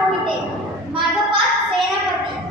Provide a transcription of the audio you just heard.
मोहिते माझं पद सेनापती।